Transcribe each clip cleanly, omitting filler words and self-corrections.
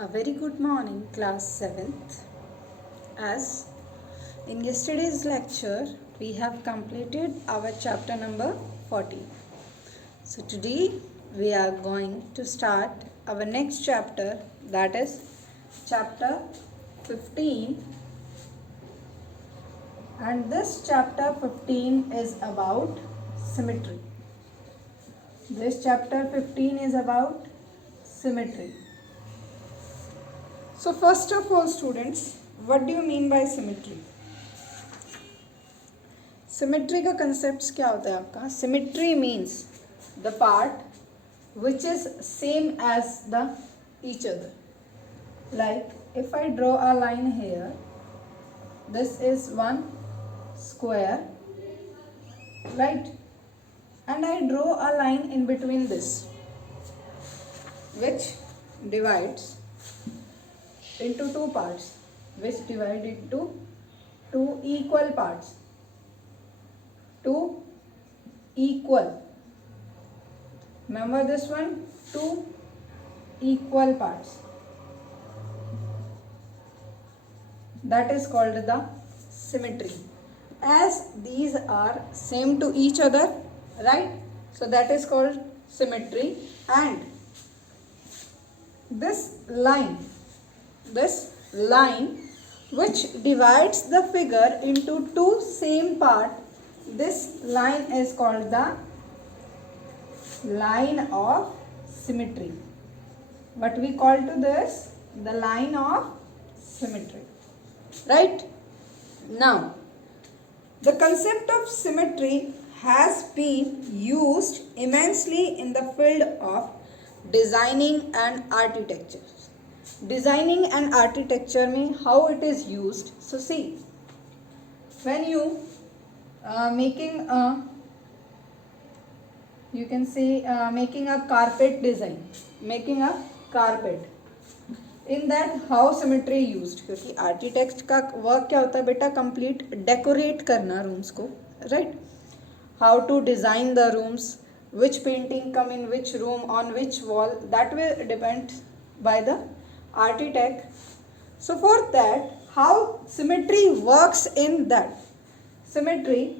A very good morning, class 7th. As in yesterday's lecture, we have completed our chapter number 40. So today we are going to start our next chapter, that is chapter 15. And this chapter 15 is about symmetry. This chapter 15 is about symmetry. So first of all, students, what do you mean by symmetry? Symmetry का concepts क्या होता है आपका? Symmetry means the part which is same as the each other. Like if I draw a line here, this is one square, right? And I draw a line in between this, which divides into two parts, which divide into two equal parts. Two equal. Remember this one? Two equal parts. That is called the symmetry. As these are same to each other, right? So that is called symmetry. And this line which divides the figure into two same part, this line is called the line of symmetry. What we call to this? The line of symmetry. Right? Now, the concept of symmetry has been used immensely in the field of designing and architecture. Designing and architecture में how it is used. So see, when you making a, you can say making a carpet design, making a carpet, in that how symmetry used, क्योंकि architect का work क्या होता है बेटा? complete decorate करना rooms को, right? How to design the rooms, which painting come in which room, on which wall, that will depend by the architect. So for that, how symmetry works in that? Symmetry,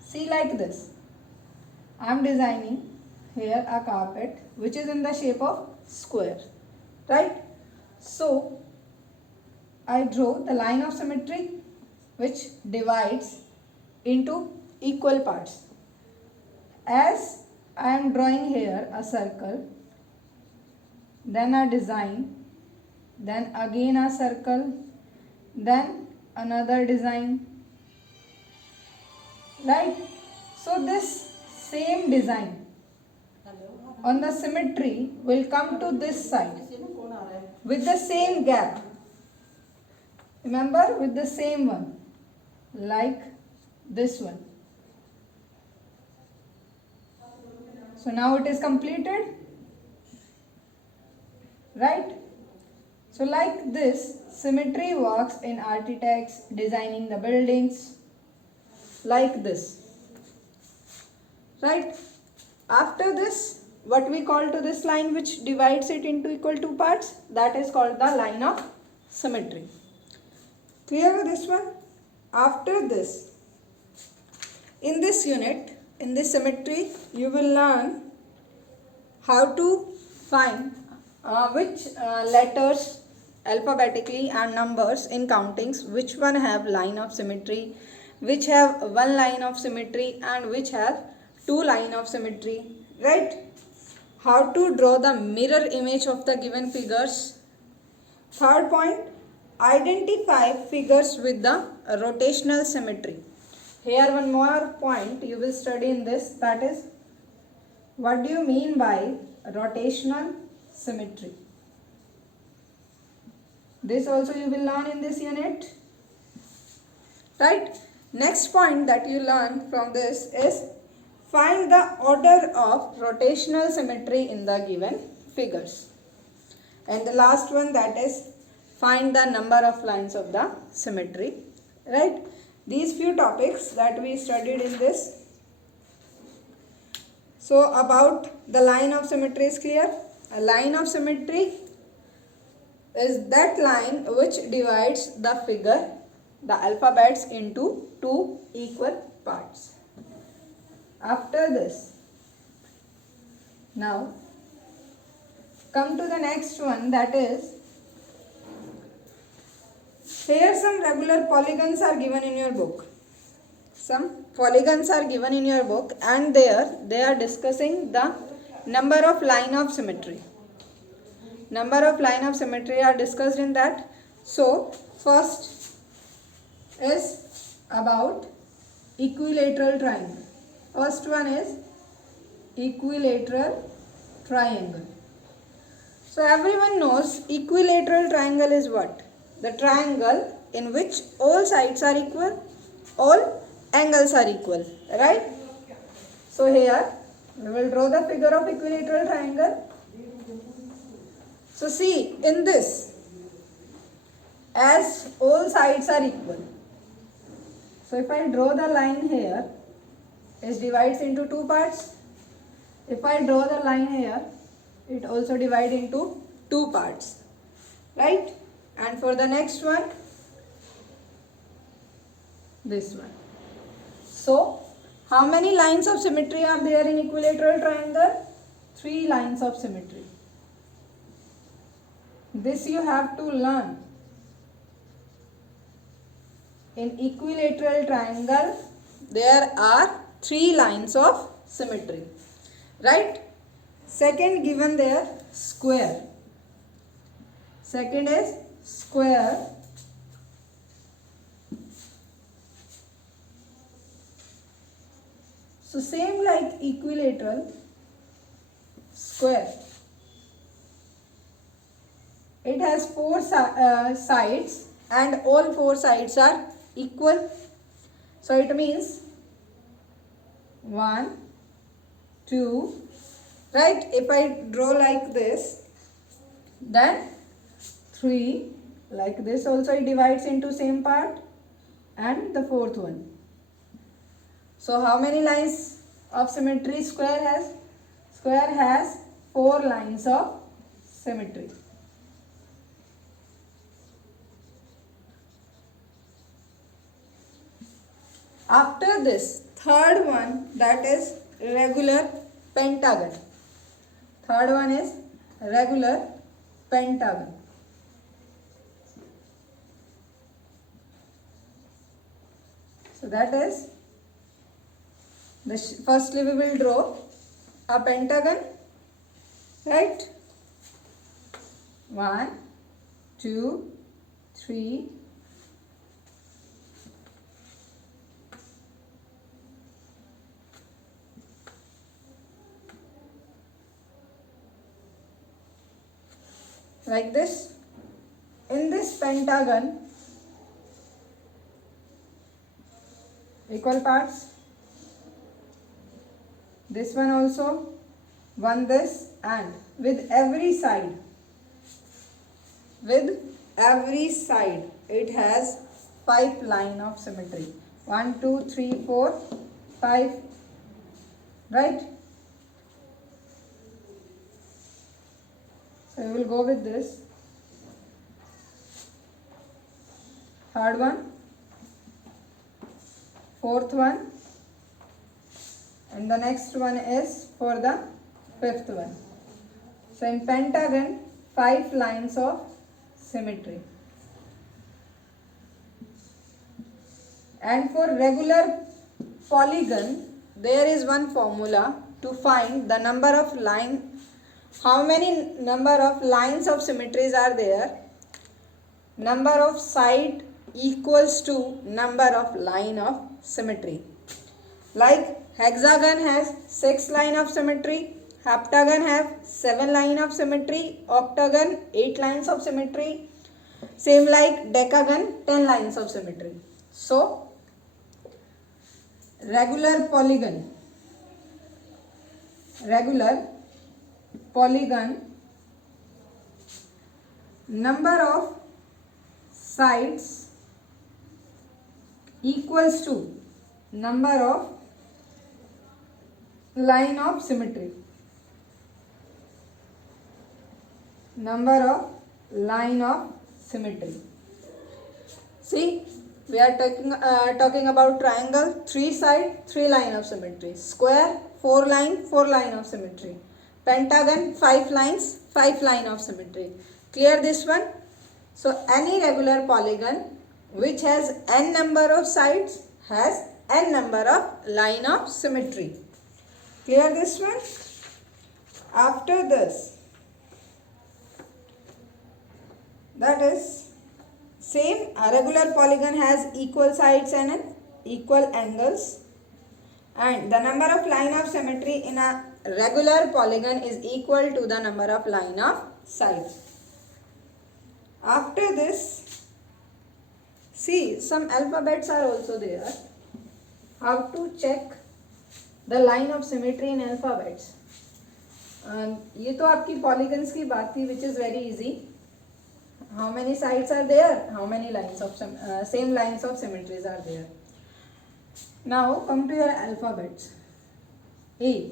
see like this. I am designing here a carpet which is in the shape of square, right? So I draw the line of symmetry which divides into equal parts. As I am drawing here a circle, then a design, then again a circle, then another design, right? So this same design on the symmetry will come to this side with the same gap. Remember, with the same one, like this one. So now it is completed, right? So like this, symmetry works in architects designing the buildings, like this, right? After this, what we call to this line which divides it into equal two parts, that is called the line of symmetry. Clear with this one? After this, in this unit, in this symmetry, you will learn how to find which letters alphabetically and numbers in countings, which one have line of symmetry, which have one line of symmetry, and which have two line of symmetry, right? How to draw the mirror image of the given figures. Third point, identify figures with the rotational symmetry. Here one more point you will study in this, that is, what do you mean by rotational symmetry? This also you will learn in this unit, right? Next point that you learn from this is find the order of rotational symmetry in the given figures. And the last one, that is find the number of lines of the symmetry, right? These few topics that we studied in this. So about the line of symmetry is clear. A line of symmetry is that line which divides the figure, the alphabets into two equal parts. After this, now come to the next one, that is, here some regular polygons are given in your book. Some polygons are given in your book, and there they are discussing the number of line of symmetry. Number of line of symmetry are discussed in that. So first is about equilateral triangle. First one is equilateral triangle. So everyone knows equilateral triangle is what? The triangle in which all sides are equal, all angles are equal, right? So here we will draw the figure of equilateral triangle. So see, in this, as all sides are equal, so if I draw the line here, it divides into two parts. If I draw the line here, it also divides into two parts, right? And for the next one, this one. So how many lines of symmetry are there in equilateral triangle? 3 lines of symmetry. This you have to learn. In equilateral triangle, there are 3 lines of symmetry, right? Second given there, square. Second is square. So same like equilateral, square. It has 4 sides and all 4 sides are equal. So it means 1, 2, right? If I draw like this, then 3, like this also it divides into same part, and the fourth one. So how many lines of symmetry square has? Square has 4 lines of symmetry. After this, third one, that is regular pentagon. Third one is regular pentagon. So that is, firstly we will draw a pentagon, right? 1, 2, 3, like this. In this pentagon, equal parts. This one also, one this, and with every side, it has 5 line of symmetry. 1, 2, 3, 4, 5, right? So we will go with this. Third one, fourth one, and the next one is for the fifth one. So in pentagon, 5 lines of symmetry. And for regular polygon, there is one formula to find the number of how many number of lines of symmetries are there. Number of side equals to number of line of symmetry. Like hexagon has 6 line of symmetry, heptagon have 7 line of symmetry, octagon 8 lines of symmetry, same like decagon 10 lines of symmetry. So regular polygon, number of sides equals to number of line of symmetry. Number of line of symmetry. See, we are talking about triangle, 3 side, 3 line of symmetry. Square, 4 line of symmetry. Pentagon, 5 lines, 5 line of symmetry. Clear this one? So any regular polygon which has n number of sides has n number of line of symmetry. Clear this one? After this, that is same, a regular polygon has equal sides and equal angles, and the number of line of symmetry in a regular polygon is equal to the number of line of sides. After this, see, some alphabets are also there. How to check the line of symmetry in alphabets? ये तो आपकी polygons की बात थी, which is very easy. How many sides are there? How many lines of same lines of symmetries are there? Now come to your alphabets. A.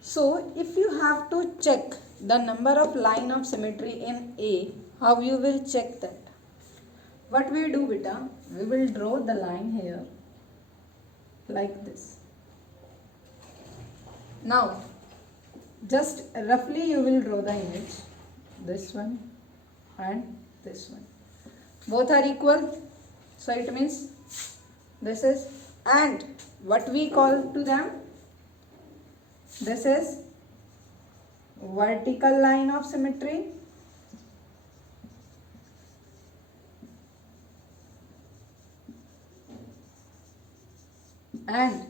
So if you have to check the number of line of symmetry in A, how you will check that? What we do, beta? We will draw the line here like this. Now just roughly you will draw the image. This one and this one. Both are equal. So it means this is, and what we call to them? This is vertical line of symmetry. And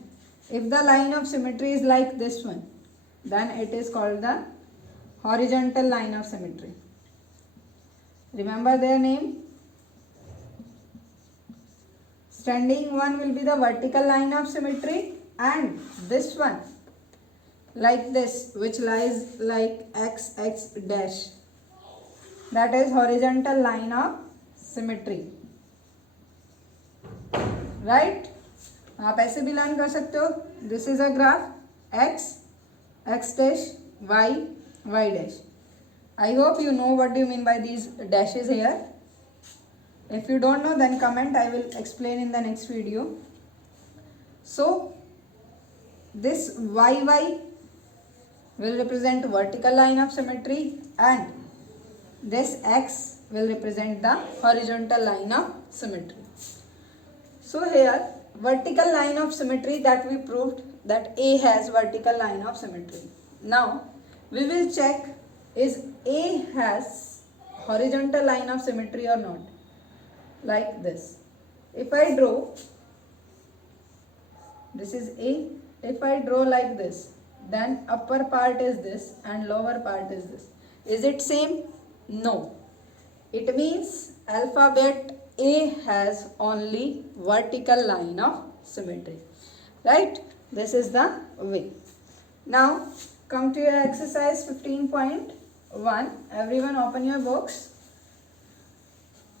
if the line of symmetry is like this one, then it is called the horizontal line of symmetry. Remember their name? Standing one will be the vertical line of symmetry, and this one like this, which lies like x dash, that is horizontal line of symmetry. Right? आप ऐसे भी learn कर सकते हो. This is a graph, x dash, y dash. I hope you know what do you mean by these dashes here. If you don't know, then comment, I will explain in the next video. So this y will represent vertical line of symmetry, and this x will represent the horizontal line of symmetry. So here vertical line of symmetry, that we proved that A has vertical line of symmetry. Now we will check, is A has horizontal line of symmetry or not. Like this. If I draw, this is A. If I draw like this, then upper part is this and lower part is this. Is it same? No. It means alphabet A has only vertical line of symmetry. Right? This is the way. Now come to your exercise 15.1. Everyone open your books.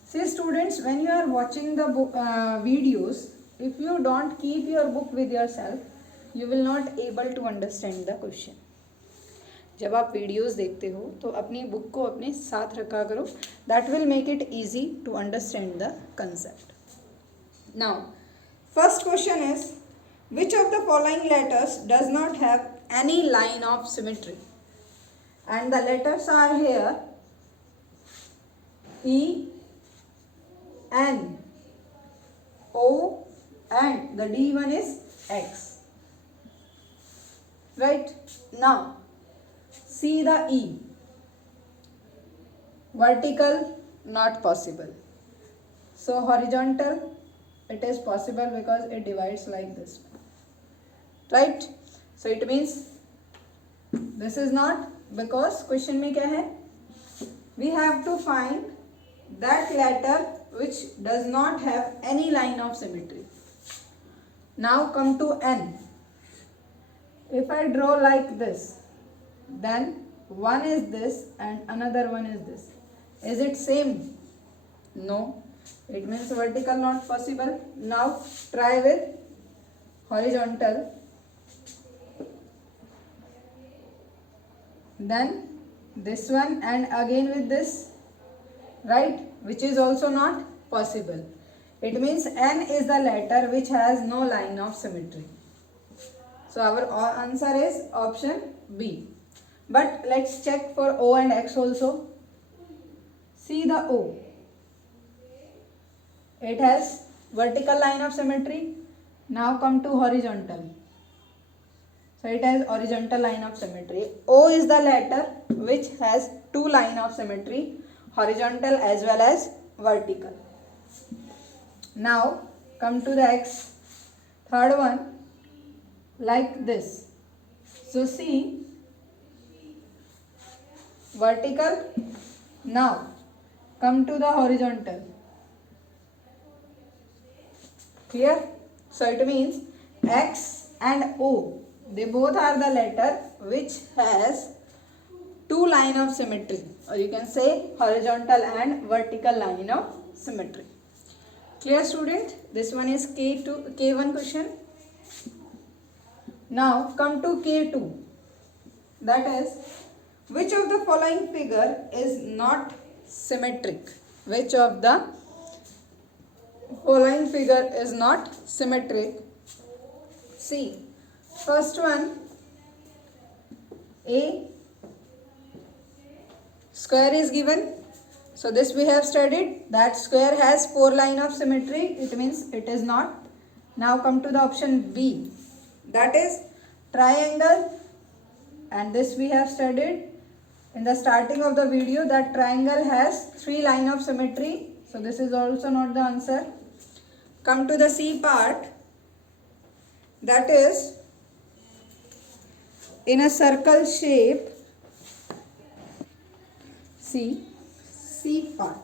See students, when you are watching the book, videos, if you don't keep your book with yourself, you will not able to understand the question. जब आप videos देखते हो तो अपनी book को अपने साथ रखा करो. That will make it easy to understand the concept. Now, first question is, which of the following letters does not have any line of symmetry? And the letters are here: E, N, O, and the D one is X. Right? Now, see the E. Vertical, not possible. So horizontal, it is possible because it divides like this. Right? So it means this is not, because question में क्या है? We have to find that letter which does not have any line of symmetry. Now come to N. If I draw like this, then one is this and another one is this. Is it same? No. It means vertical not possible. Now try with horizontal. Then this one and again with this, right, which is also not possible. It means N is the letter which has no line of symmetry. So our answer is option B. But let's check for O and X also. See the O. It has vertical line of symmetry. Now come to horizontal. So it has horizontal line of symmetry. O is the letter which has two line of symmetry, horizontal as well as vertical. Now come to the X. Third one, like this. So see, vertical. Now come to the horizontal. Clear? So it means X and O, they both are the letter which has two line of symmetry, or you can say horizontal and vertical line of symmetry. Clear, student? This one is K1 question. Now come to K2. That is, which of the following figure is not symmetric? Which of the following figure is not symmetric? See, first one, A square is given. So this we have studied that square has four line of symmetry. It means it is not. Now come to the option B. That is triangle. And this we have studied in the starting of the video that triangle has three line of symmetry. So this is also not the answer. Come to the C part. That is in a circle shape. C part.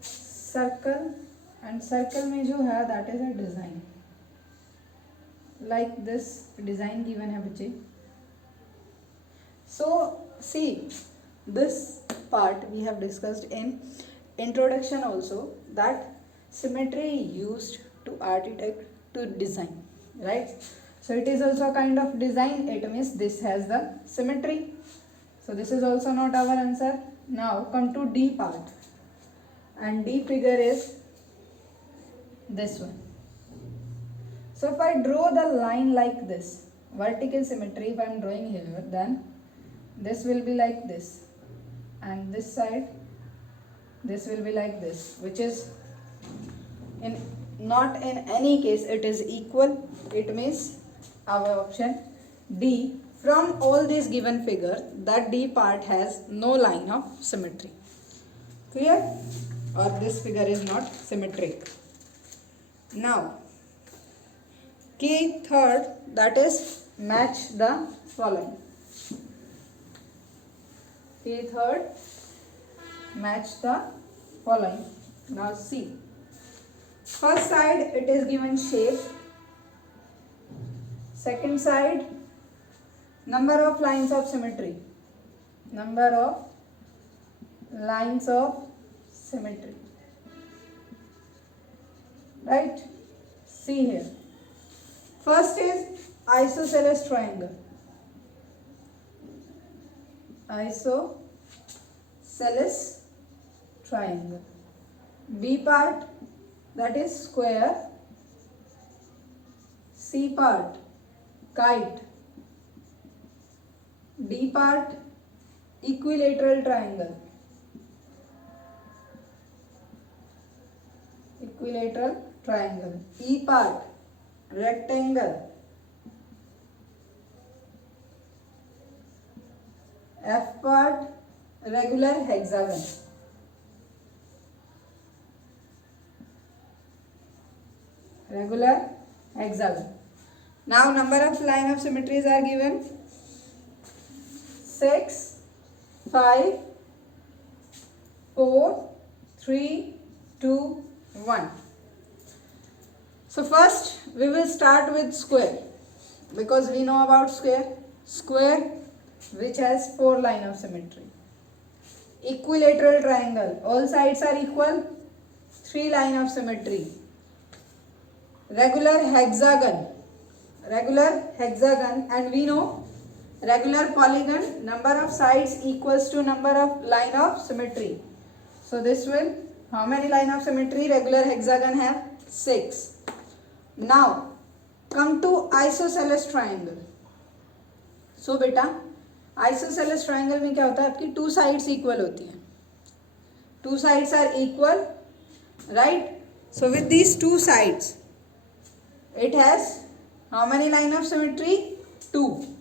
Circle, and circle में जो है that is a design. Like this design given है बच्चे. So see, this part we have discussed in introduction also, that symmetry used to architect to design, right? So it is also a kind of design. It means this has the symmetry. So this is also not our answer. Now come to D part, and D figure is this one. So if I draw the line like this, vertical symmetry, if I am drawing here, then this will be like this, and this side, this will be like this, which is not in any case it is equal. It means our option D, from all these given figure, that D part has no line of symmetry. Clear? Or this figure is not symmetric. Now K third, that is match the following. K third, match the following. Now see, first side it is given shape, second side number of lines of symmetry, number of lines of symmetry, right? See here, first is isosceles triangle, isosceles triangle. B part, that is square. C part, kite. D part, equilateral triangle. Equilateral triangle. E part, rectangle. F part, regular hexagon. Regular hexagon. Now number of line of symmetries are given. 6, 5, 4, 3, 2, 1. So first we will start with square, because we know about square. Square which has 4 line of symmetry. Equilateral triangle, all sides are equal, 3 line of symmetry. Regular hexagon, and we know Regular polygon, number of sides equals to number of line of symmetry. So this will, how many line of symmetry regular hexagon have? 6. Now come to isosceles triangle. So बेटा isosceles triangle में क्या होता है, आपकी 2 sides equal होती हैं. 2 sides are equal, right? So with these 2 sides, it has how many line of symmetry? 2.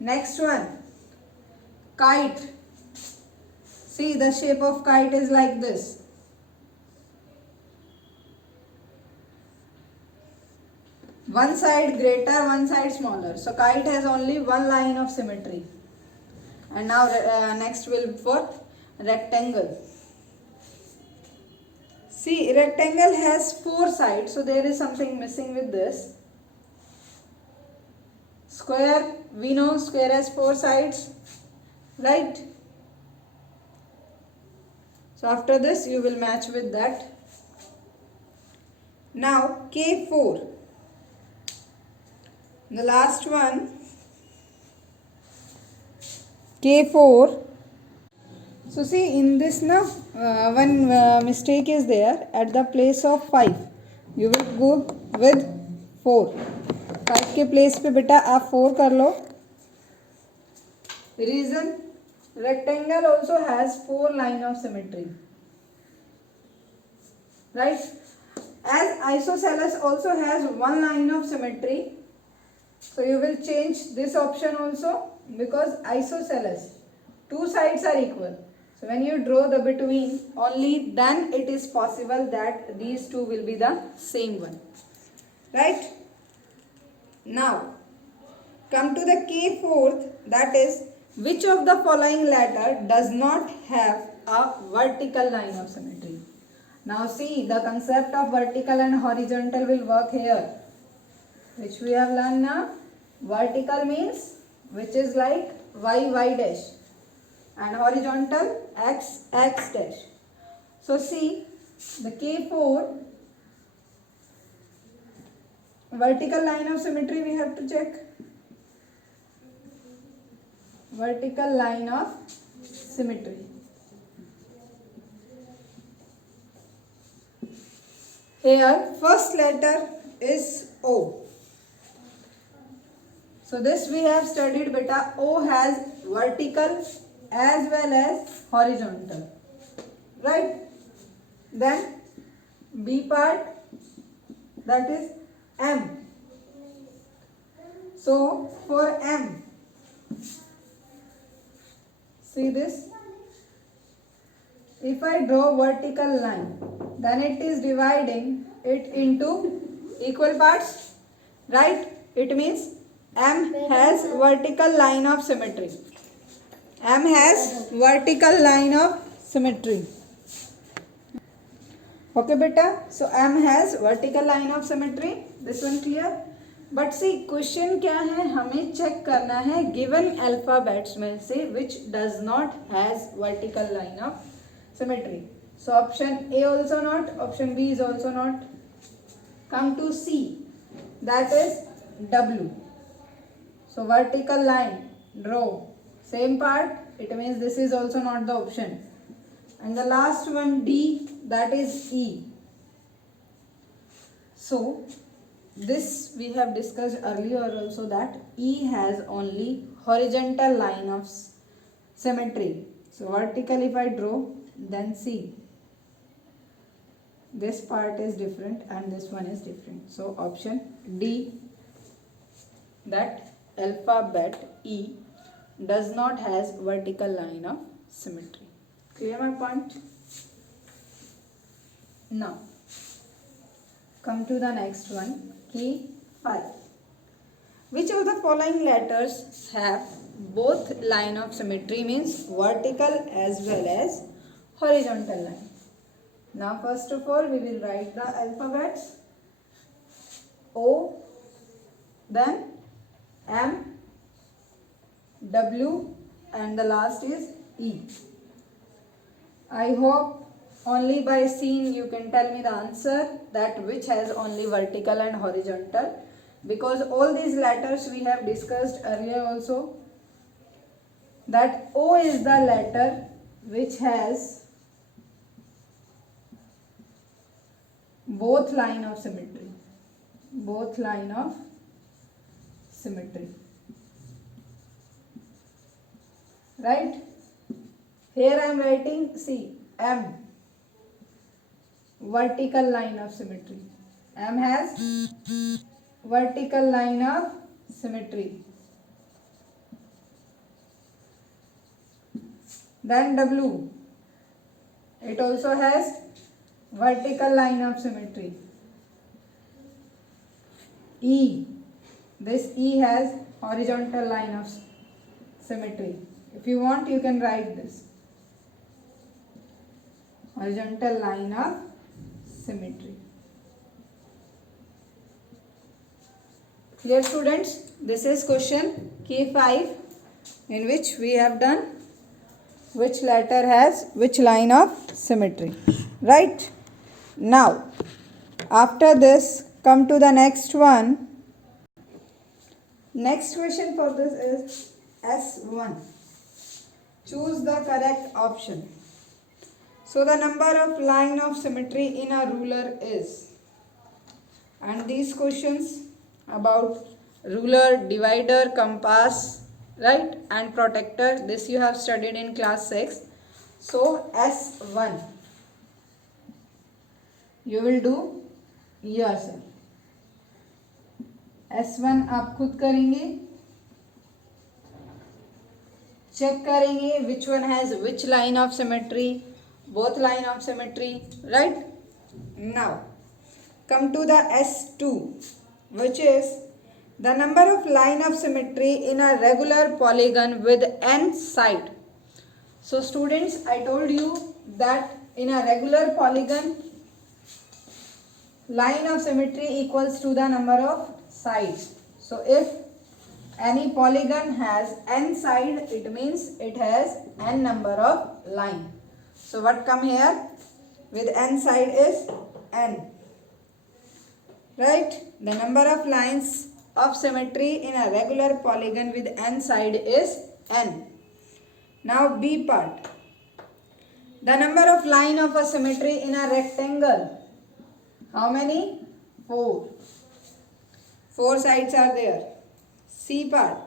Next one, kite. See, the shape of kite is like this. One side greater, one side smaller. So kite has only one line of symmetry. And now next will for rectangle. See, rectangle has 4 sides, so there is something missing with this. Square, we know square has 4 sides, right? So after this you will match with that. Now K4, the last one, K4. So see, in this now one mistake is there. At the place of 5 you will go with 4. 5 के place पे बेटा आप 4 कर लो. Reason, rectangle also has 4 line of symmetry, right? As isosceles also has 1 line of symmetry, so you will change this option also, because isosceles 2 sides are equal. So when you draw the between, only then it is possible that these two will be the same one, right? Now come to the K4th, that is, which of the following letter does not have a vertical line of symmetry? Now see, the concept of vertical and horizontal will work here, which we have learned now. Vertical means which is like y, y dash, and horizontal x, x dash. So see, the K4 vertical line of symmetry we have to check. Vertical line of symmetry. Here first letter is O. So this we have studied beta. O has vertical as well as horizontal, right? Then B part, that is M. So for M, see this, if I draw vertical line, then it is dividing it into equal parts, right? It means M has vertical line of symmetry. M has vertical line of symmetry. Okay beta, so M has vertical line of symmetry. This one clear? But see, question क्या है, हमें check करना है given alphabets में से which does not has vertical line of symmetry. So option A also not, option B is also not. Come to C, that is W. So vertical line, draw, same part, it means this is also not the option. And the last one D, that is E. So this we have discussed earlier also, that E has only horizontal line of symmetry. So vertical if I draw, then see, this part is different and this one is different. So option D, that alphabet E does not has vertical line of symmetry. Clear my point? Now come to the next one, K5. Which of the following letters have both line of symmetry, means vertical as well as horizontal line? Now first of all we will write the alphabets. O, then M, W, and the last is E. I hope only by seeing you can tell me the answer, that which has only vertical and horizontal. because all these letters we have discussed earlier also, that O is the letter which has both line of symmetry, both line of symmetry, right? Here I am writing, see, M, vertical line of symmetry. M has vertical line of symmetry. Then W, it also has vertical line of symmetry. E, this E has horizontal line of symmetry. If you want, you can write this, horizontal line of symmetry. Clear, students? This is question K5, in which we have done which letter has which line of symmetry, right? Now, after this, come to the next one. Next question for this is S1. Choose the correct option. So the number of line of symmetry in a ruler is, and these questions about ruler, divider, compass, right, and protector, this you have studied in class 6. So S1 you will do yourself. S1 आप खुद करेंगे, check करेंगे which one has which line of symmetry, both line of symmetry, right? Now come to the S2, which is the number of line of symmetry in a regular polygon with n side. So students, I told you that in a regular polygon, line of symmetry equals to the number of sides. So if any polygon has n side, it means it has n number of line. So what come here with n side is n, right? The number of lines of symmetry in a regular polygon with n side is n. Now B part. The number of line of a symmetry in a rectangle. How many? 4. 4 sides are there. C part.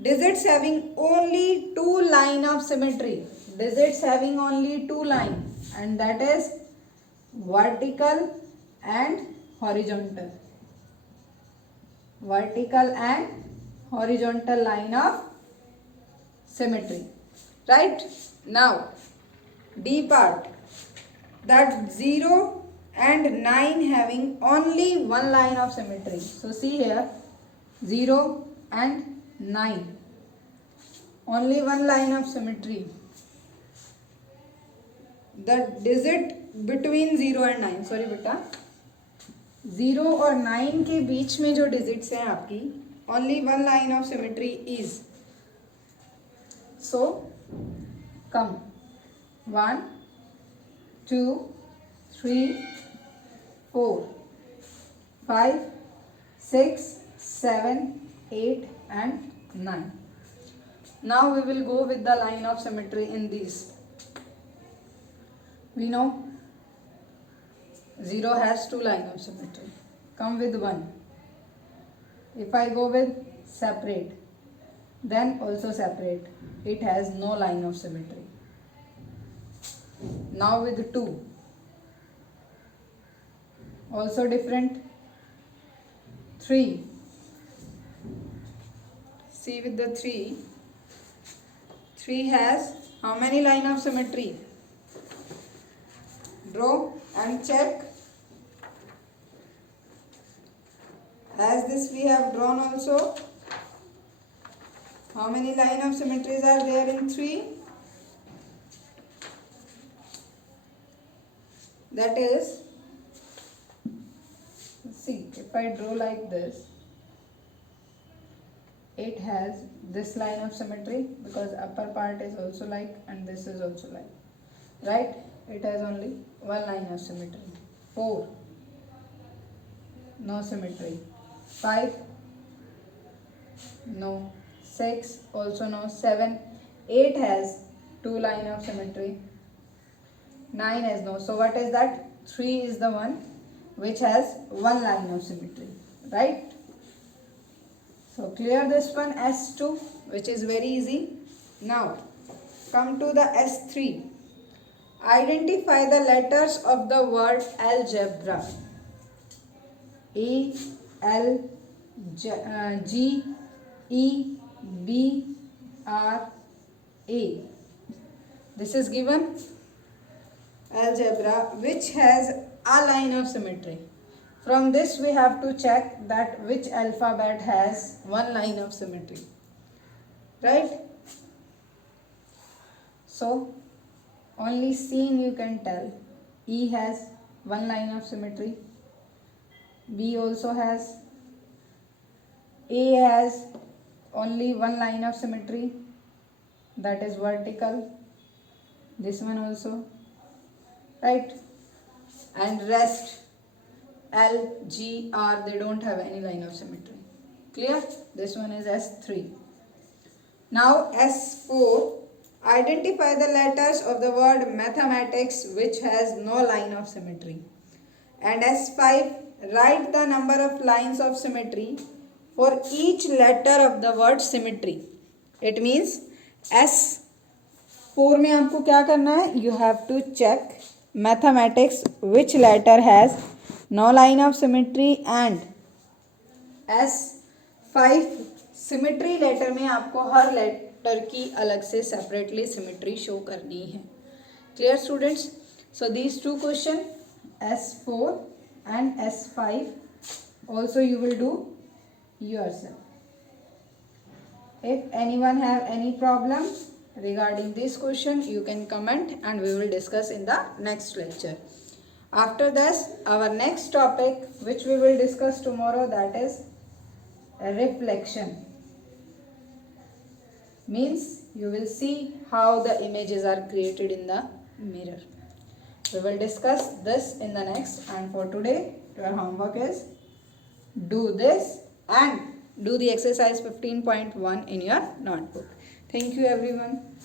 Digits having only 2 line of symmetry. Digits having only 2 line, and that is vertical and horizontal. Vertical and horizontal line of symmetry. Right? Now, D part. That 0 and 9 having only one line of symmetry. So see here, 0 and 9. Only one line of symmetry. The digit between 0 and 9. Sorry बेटा, 0 और 9 के बीच में जो digits हैं आपकी, only one line of symmetry is. So come 1, 2, 3, 4, 5, 6, 7, 8 and 9. Now we will go with the line of symmetry in these. We know 0 has 2 line of symmetry. Come with 1. If I go with separate, then also separate. It has no line of symmetry. Now with 2. Also different. 3. See with the 3. 3 has how many line of symmetry? Draw and check. As this we have drawn also. How many line of symmetries are there in 3? That is, see, if I draw like this, it has this line of symmetry because upper part is also like and this is also like, right? It has only one line of symmetry. 4, no symmetry. 5, no. 6, also no. 7, 8 has 2 line of symmetry. 9 has no. So what is that? 3 is the one which has 1 line of symmetry, right? So clear this one, S2, which is very easy. Now come to the S3. Identify the letters of the word algebra. A, L, G, E, B, R, A. This is given algebra which has a line of symmetry. From this we have to check that which alphabet has one line of symmetry, right? So only seen you can tell. E has one line of symmetry, B also has, A has only one line of symmetry, that is vertical, this one also, right? And rest L, G, R, they don't have any line of symmetry. Clear? This one is S3. Now S4. Identify the letters of the word mathematics which has no line of symmetry. And S5. Write the number of lines of symmetry for each letter of the word symmetry. It means S4 में आपको क्या करना है? You have to check mathematics which letter has no line of symmetry, and S5 symmetry letter में आपको हर letter की अलग से separately symmetry show करनी है. Clear students? So these two question, S4 and S5, also you will do yourself. If anyone have any problem regarding this question, you can comment and we will discuss in the next lecture. After this, our next topic which we will discuss tomorrow, that is reflection. Means you will see how the images are created in the mirror. We will discuss this in the next, and for today your homework is do this and do the exercise 15.1 in your notebook. Thank you everyone.